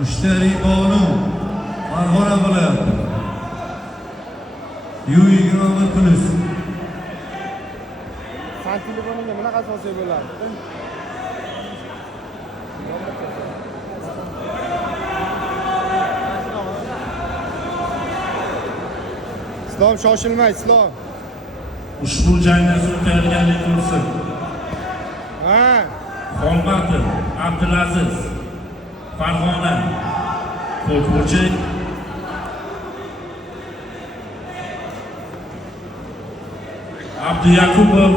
Mushtariy Bonu Farg'ona viloyati U20+. San telefonimga bunaqa solsak bo'ladi. Islom shoshilmay, Islom. Ushbu jangda so'ng tayyorgarlik ko'rsin. Ha. Xolmatov Abdulaziz Farg'ona qo'shimcha Abduyaqubov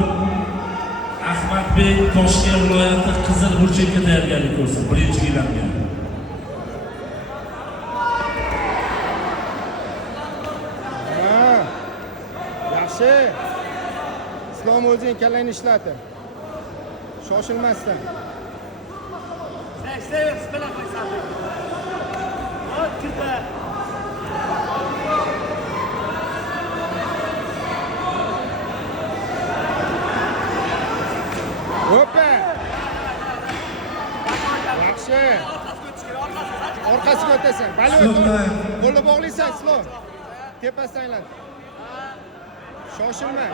Ahmadbek Toshkent viloyati Qizil Burchakka tayyorgarlik ko'rsin. Birinchi gilamga. Ha. Yaxshi. Islom o'zing kallangni ishlatib. Shoshilmasdan. Hoppa. Yaxshi. Orqasiga o'tasan. Bali qo'lni bog'laysan, Islom. Tepasidan aylan. Shoshilma.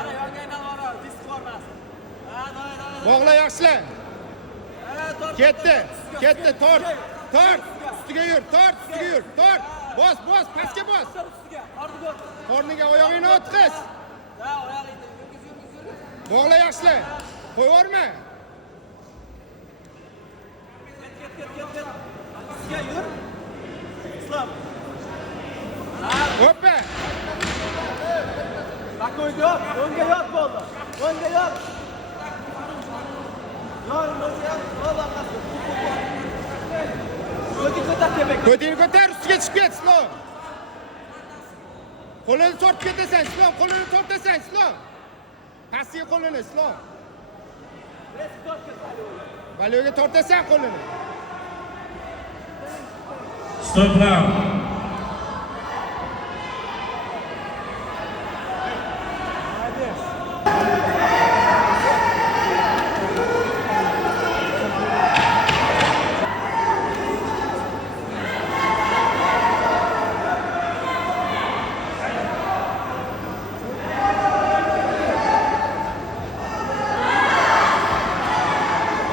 Bog'la yaxshilar. Ketdi, tort. Ustiga yur, tort. Bos, pastga bos. Qorniga oyog'ingni o'tqaz. Bog'la yaxshilar. Qo'yvorma. Ustiga yur. Islom. Hoppa. Bakoyga yot, o'ngga yot bo'ldi. O'ngga yot. Ko'tingni ko'tar, ustiga chiqib ket, Islom. Qo'lini tortib ketasan, Islom. Pastga qo'lini, Islom. Balyoga tortasan qo'lini. Stop round.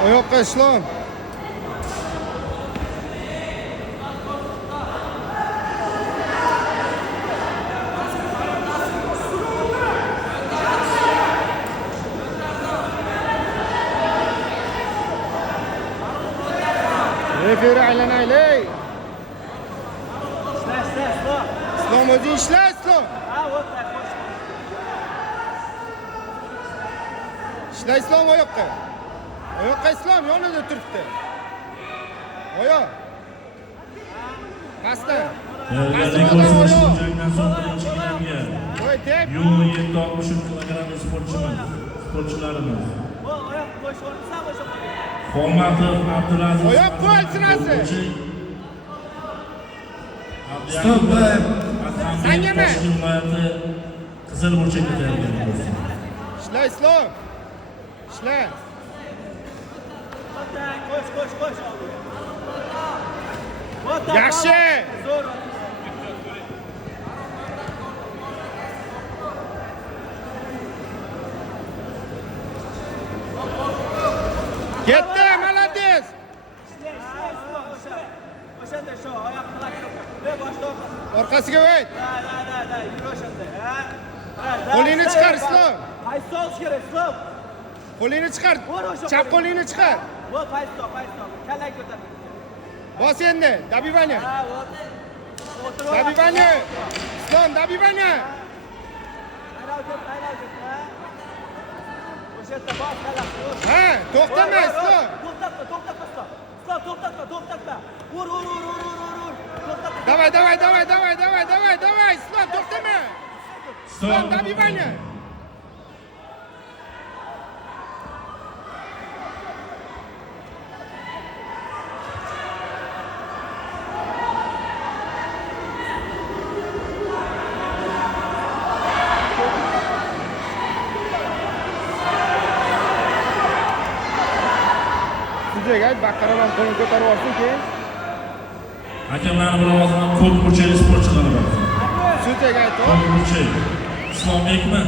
Oyoqqa, Islom. Referi aylanaylik. Islom o'zing ishla, Islom. Ishla, Islom oyoqqa. Oyoqqa, Islom yonida turibdi. Oyoq. Pastdan. Tayyorgarlik ko'rsin ushbu jangdan so'ng birinchi gilamga. Voy, deb. U760 kg sportchilarimiz. Oyoq bo'sh o'rnisa bo'sh qo'y. Xolmatov Abdulaziz. Oyoq qo'y, sinasi. Stop time. Toshkent viloyati Qizil Burchakka tayyorgarlik ko'rsin. Ishla, Islom. Ishla. Qo'sh. Yaxshi. Zo'r. Ketdi, молодец. O'shanda shu oyoq qilib boshda Orqasiga o't. Da, yur o'shanda. Qo'lingni chiqar, Islom. Qaysi olish kerak, Islom? Qo'lingni chiqar. Chap qo'lingni chiqar. Vo, payt stop. Kallang ko'tar. Bos endi, dabibani. Ha, o'tir. Dabibani. Islom, dabibani. Aylanib ket, ha. O'shanda bos, kallang. Ha, to'xtama, Islom. To'xtatma. Islom, to'xtatma. Ur. To'xtatma. Давай, Islom, to'xtama. Islom, dabibani. Sizga ayt, baqqaroq qo'lini ko'tarib olsin keyin. Hakamlarni bilan ko'k burchakli sportchilar bor. Shunchaki aytib. Ko'k burchak. Islombekmi?